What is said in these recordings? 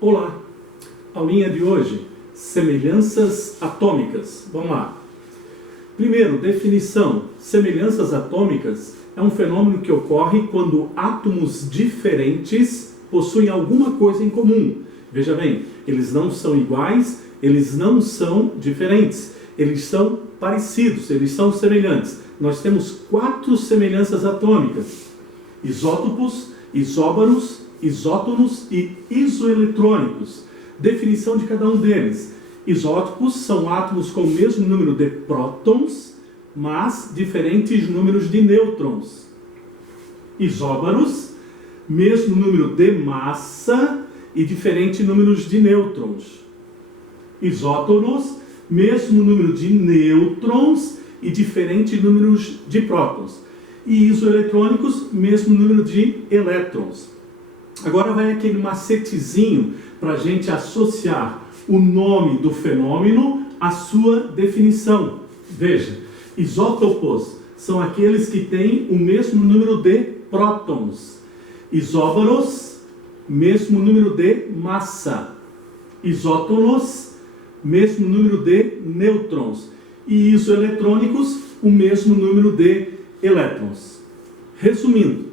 Olá! Aulinha de hoje, semelhanças atômicas. Vamos lá. Primeiro, definição. Semelhanças atômicas é um fenômeno que ocorre quando átomos diferentes possuem alguma coisa em comum. Veja bem, eles não são iguais, eles não são diferentes. Eles são parecidos, eles são semelhantes. Nós temos 4 semelhanças atômicas: isótopos, isóbaros, isótonos e isoeletrônicos. Definição de cada um deles. Isótopos são átomos com o mesmo número de prótons, mas diferentes números de nêutrons. Isóbaros, mesmo número de massa e diferentes números de nêutrons. Isótonos, mesmo número de nêutrons e diferentes números de prótons. E isoeletrônicos, mesmo número de elétrons. Agora vai aquele macetezinho para a gente associar o nome do fenômeno à sua definição. Veja, isótopos são aqueles que têm o mesmo número de prótons. Isóbaros, mesmo número de massa. Isótonos, mesmo número de nêutrons. E isoeletrônicos, o mesmo número de elétrons. Resumindo,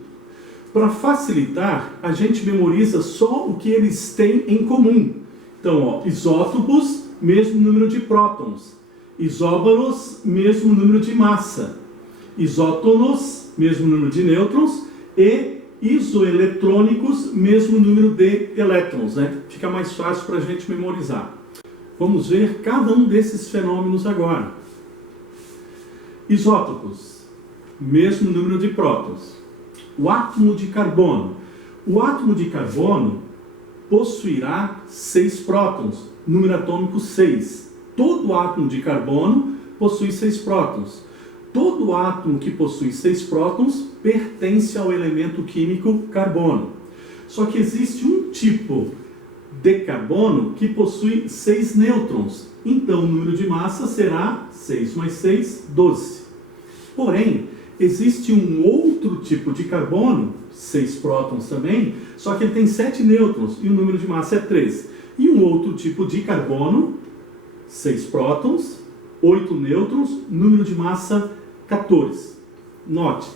para facilitar, a gente memoriza só o que eles têm em comum. Então, isótopos, mesmo número de prótons. Isóbaros, mesmo número de massa. Isótonos, mesmo número de nêutrons. E isoeletrônicos, mesmo número de elétrons, né? Fica mais fácil para a gente memorizar. Vamos ver cada um desses fenômenos agora. Isótopos, mesmo número de prótons. O átomo de carbono. O átomo de carbono possuirá 6 prótons, número atômico 6. Todo átomo de carbono possui 6 prótons. Todo átomo que possui 6 prótons pertence ao elemento químico carbono. Só que existe um tipo de carbono que possui 6 nêutrons. Então o número de massa será 6 mais 6, 12. Porém, existe um outro tipo de carbono, 6 prótons também, só que ele tem 7 nêutrons e o número de massa é 3. E um outro tipo de carbono, 6 prótons, 8 nêutrons, número de massa 14. Note,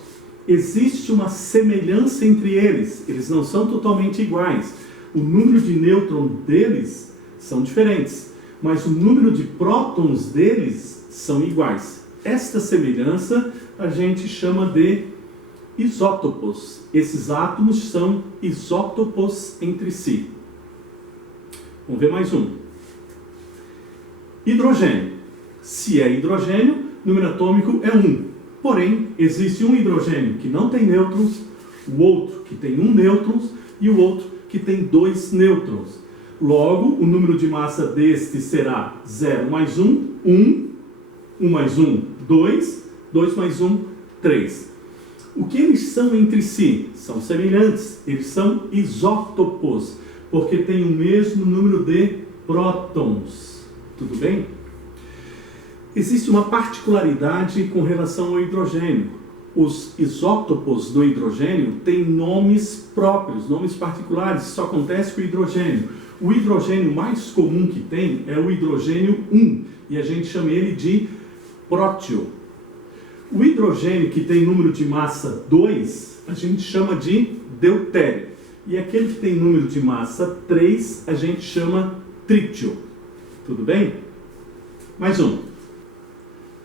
existe uma semelhança entre eles, eles não são totalmente iguais. O número de nêutrons deles são diferentes, mas o número de prótons deles são iguais. Esta semelhança a gente chama de isótopos. Esses átomos são isótopos entre si. Vamos ver mais um. Hidrogênio. Se é hidrogênio, número atômico é 1. Porém, existe um hidrogênio que não tem nêutrons, o outro que tem 1 nêutrons e o outro que tem 2 nêutrons. Logo, o número de massa deste será 0 mais 1, 1. 1 mais 1, 2. 2 mais 1, 3. O que eles são entre si? São semelhantes. Eles são isótopos, porque têm o mesmo número de prótons. Tudo bem? Existe uma particularidade com relação ao hidrogênio. Os isótopos do hidrogênio têm nomes próprios, nomes particulares. Isso só acontece com o hidrogênio. O hidrogênio mais comum que tem é o hidrogênio 1, e a gente chama ele de prótio. O hidrogênio que tem número de massa 2, a gente chama de deutério. E aquele que tem número de massa 3, a gente chama trítio. Tudo bem? Mais um.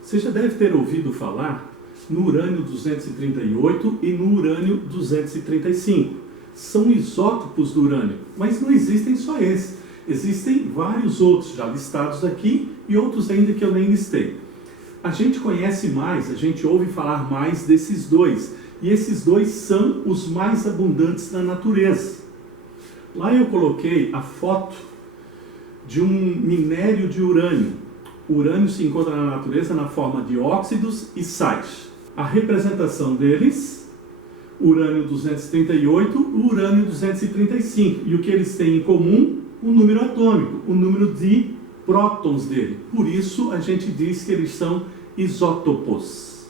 Você já deve ter ouvido falar no urânio 238 e no urânio 235. São isótopos do urânio, mas não existem só esses. Existem vários outros já listados aqui e outros ainda que eu nem listei. A gente conhece mais, a gente ouve falar mais desses dois. E esses dois são os mais abundantes na natureza. Lá eu coloquei a foto de um minério de urânio. O urânio se encontra na natureza na forma de óxidos e sais. A representação deles, urânio 238, o urânio 235. E o que eles têm em comum? O número atômico, o número de prótons dele. Por isso a gente diz que eles são isótopos.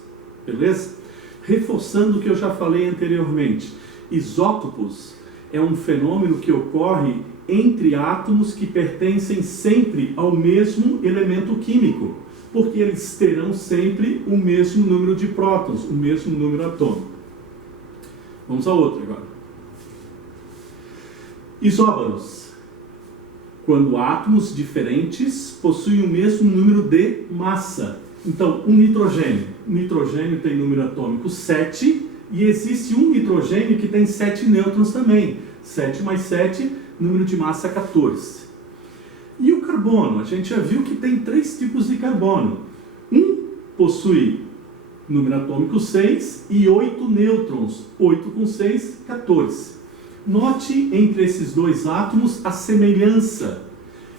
Beleza? Reforçando o que eu já falei anteriormente. Isótopos é um fenômeno que ocorre entre átomos que pertencem sempre ao mesmo elemento químico, porque eles terão sempre o mesmo número de prótons, o mesmo número atômico. Vamos a outro agora. Isóbaros. Quando átomos diferentes possuem o mesmo número de massa. Então, um nitrogênio. O nitrogênio tem número atômico 7 e existe um nitrogênio que tem 7 nêutrons também. 7 mais 7, número de massa 14. E o carbono? A gente já viu que tem 3 tipos de carbono. Um possui número atômico 6 e 8 nêutrons. 8 com 6, 14. Note entre esses dois átomos a semelhança.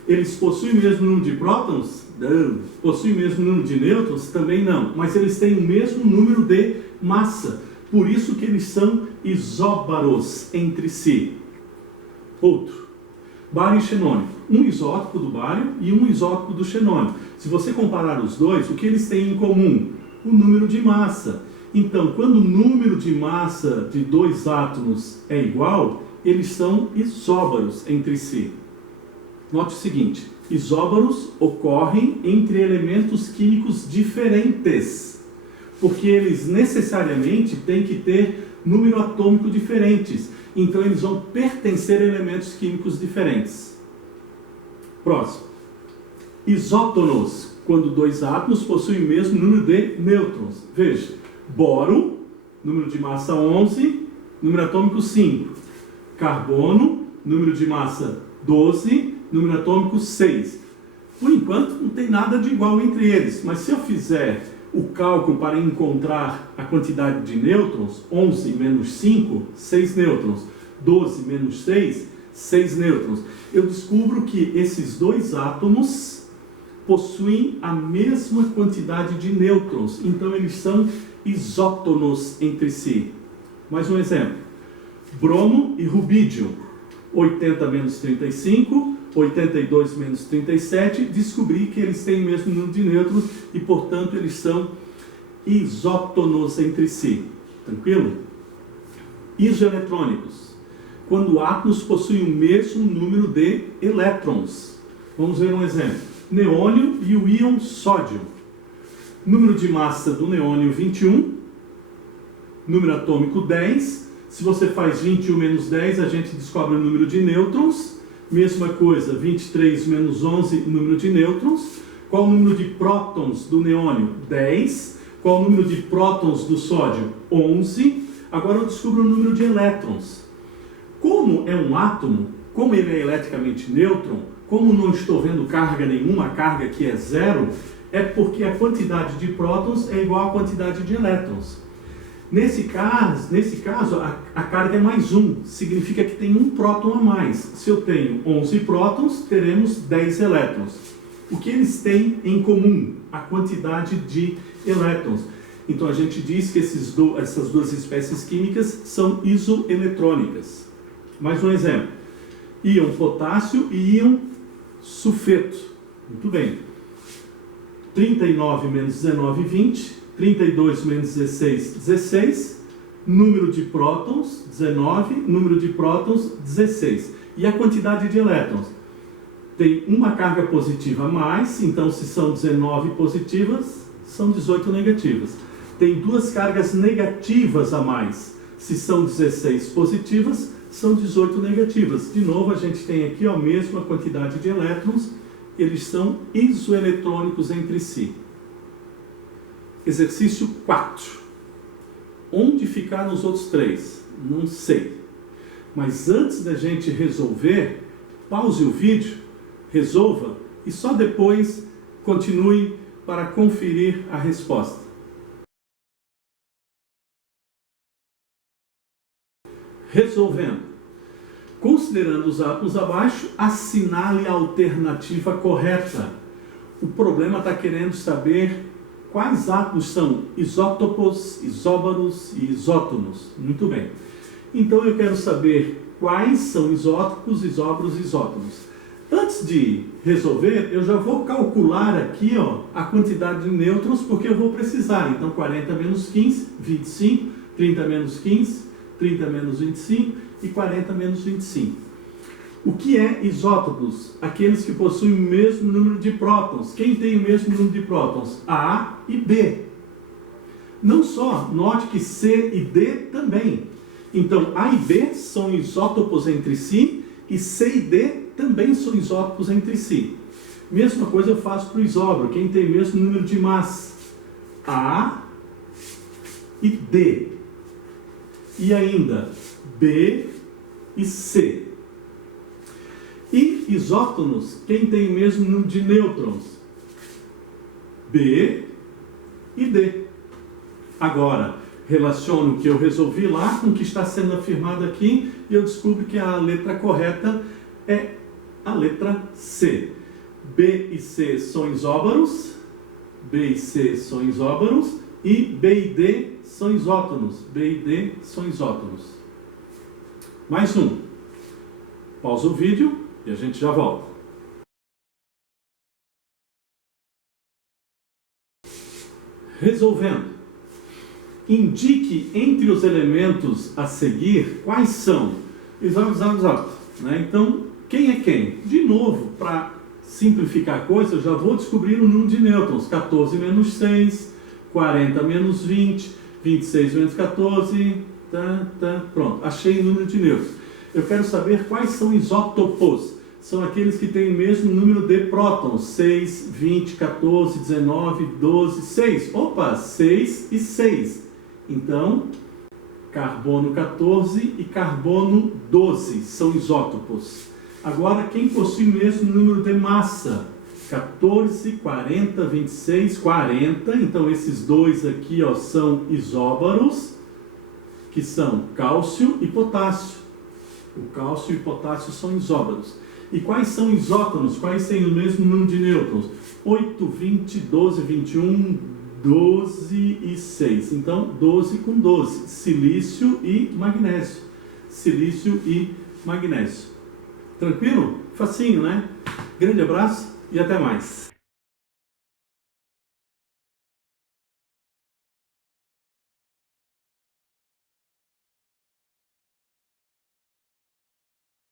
Eles possuem o mesmo número de prótons? Não. Possuem o mesmo número de nêutrons? Também não. Mas eles têm o mesmo número de massa. Por isso que eles são isóbaros entre si. Outro. Bário e xenônio. Um isótopo do bário e um isótopo do xenônio. Se você comparar os dois, o que eles têm em comum? O número de massa. Então, quando o número de massa de dois átomos é igual, eles são isóbaros entre si. Note o seguinte, isóbaros ocorrem entre elementos químicos diferentes, porque eles necessariamente têm que ter número atômico diferentes. Então, eles vão pertencer a elementos químicos diferentes. Próximo. Isótonos, quando dois átomos possuem o mesmo número de nêutrons. Veja. Boro, número de massa 11, número atômico 5. Carbono, número de massa 12, número atômico 6. Por enquanto, não tem nada de igual entre eles, mas se eu fizer o cálculo para encontrar a quantidade de nêutrons, 11 menos 5, 6 nêutrons, 12 menos 6, 6 nêutrons, eu descubro que esses dois átomos possuem a mesma quantidade de nêutrons, então eles são isótonos entre si. Mais um exemplo. Bromo e rubídio. 80 menos 35, 82 menos 37. Descobri que eles têm o mesmo número de nêutrons e, portanto, eles são isótonos entre si. Tranquilo? Isoeletrônicos. Quando átomos possuem o mesmo número de elétrons. Vamos ver um exemplo. Neônio e o íon sódio. Número de massa do neônio 21, número atômico 10. Se você faz 21 menos 10, a gente descobre o número de nêutrons. Mesma coisa, 23 menos 11, número de nêutrons. Qual o número de prótons do neônio? 10. Qual o número de prótons do sódio? 11. Agora eu descubro o número de elétrons. Como é um átomo, como ele é eletricamente nêutron, como não estou vendo carga nenhuma, a carga aqui é zero, é porque a quantidade de prótons é igual à quantidade de elétrons. Nesse caso a carga é mais 1, significa que tem um próton a mais. Se eu tenho 11 prótons, teremos 10 elétrons. O que eles têm em comum? A quantidade de elétrons. Então a gente diz que essas duas espécies químicas são isoeletrônicas. Mais um exemplo. Íon potássio e íon sulfeto. Muito bem. 39 menos 19, 20. 32 menos 16, 16. Número de prótons, 19. Número de prótons, 16. E a quantidade de elétrons? Tem uma carga positiva a mais, então se são 19 positivas, são 18 negativas. Tem duas cargas negativas a mais. Se são 16 positivas, são 18 negativas. De novo, a gente tem aqui a mesma quantidade de elétrons. Eles são isoeletrônicos entre si. Exercício 4. Onde ficaram os outros 3? Não sei. Mas antes da gente resolver, pause o vídeo, resolva e só depois continue para conferir a resposta. Resolvendo. Considerando os átomos abaixo, assinale a alternativa correta. O problema está querendo saber quais átomos são isótopos, isóbaros e isótonos. Muito bem. Então eu quero saber quais são isótopos, isóbaros e isótonos. Antes de resolver, eu já vou calcular aqui a quantidade de nêutrons, porque eu vou precisar. Então 40 menos 15, 25, 30 menos 15, 30 menos 25 e 40 menos 25. O que é isótopos? Aqueles que possuem o mesmo número de prótons. Quem tem o mesmo número de prótons? A e B. Não só, note que C e D também. Então, A e B são isótopos entre si, e C e D também são isótopos entre si. Mesma coisa eu faço para o isóbaro. Quem tem o mesmo número de massas? A e D. E ainda, B e C. E isótonos, quem tem o mesmo número de nêutrons? B e D. Agora, relaciono o que eu resolvi lá com o que está sendo afirmado aqui e eu descubro que a letra correta é a letra C. B e C são isóbaros, B e C são isóbaros, e B e D são isótonos. B e D são isótonos. Mais um. Pausa o vídeo e a gente já volta. Resolvendo. Indique entre os elementos a seguir quais são. Exato. Né? Então, quem é quem? De novo, para simplificar a coisa, eu já vou descobrir o número de nêutrons. 14 menos 6, 40 menos 20, 26 menos 14, pronto, achei o número de nêutrons. Eu quero saber quais são isótopos. São aqueles que têm o mesmo número de prótons. 6, 20, 14, 19, 12, 6. Opa, 6 e 6. Então, carbono 14 e carbono 12 são isótopos. Agora, quem possui o mesmo número de massa? 14, 40, 26, 40. Então, esses dois aqui ó, são isóbaros, que são cálcio e potássio. O cálcio e o potássio são isóbaros. E quais são isótonos? Quais têm o mesmo número de nêutrons? 8, 20, 12, 21, 12 e 6. Então, 12 com 12. Silício e magnésio. Silício e magnésio. Tranquilo? Facinho, né? Grande abraço e até mais.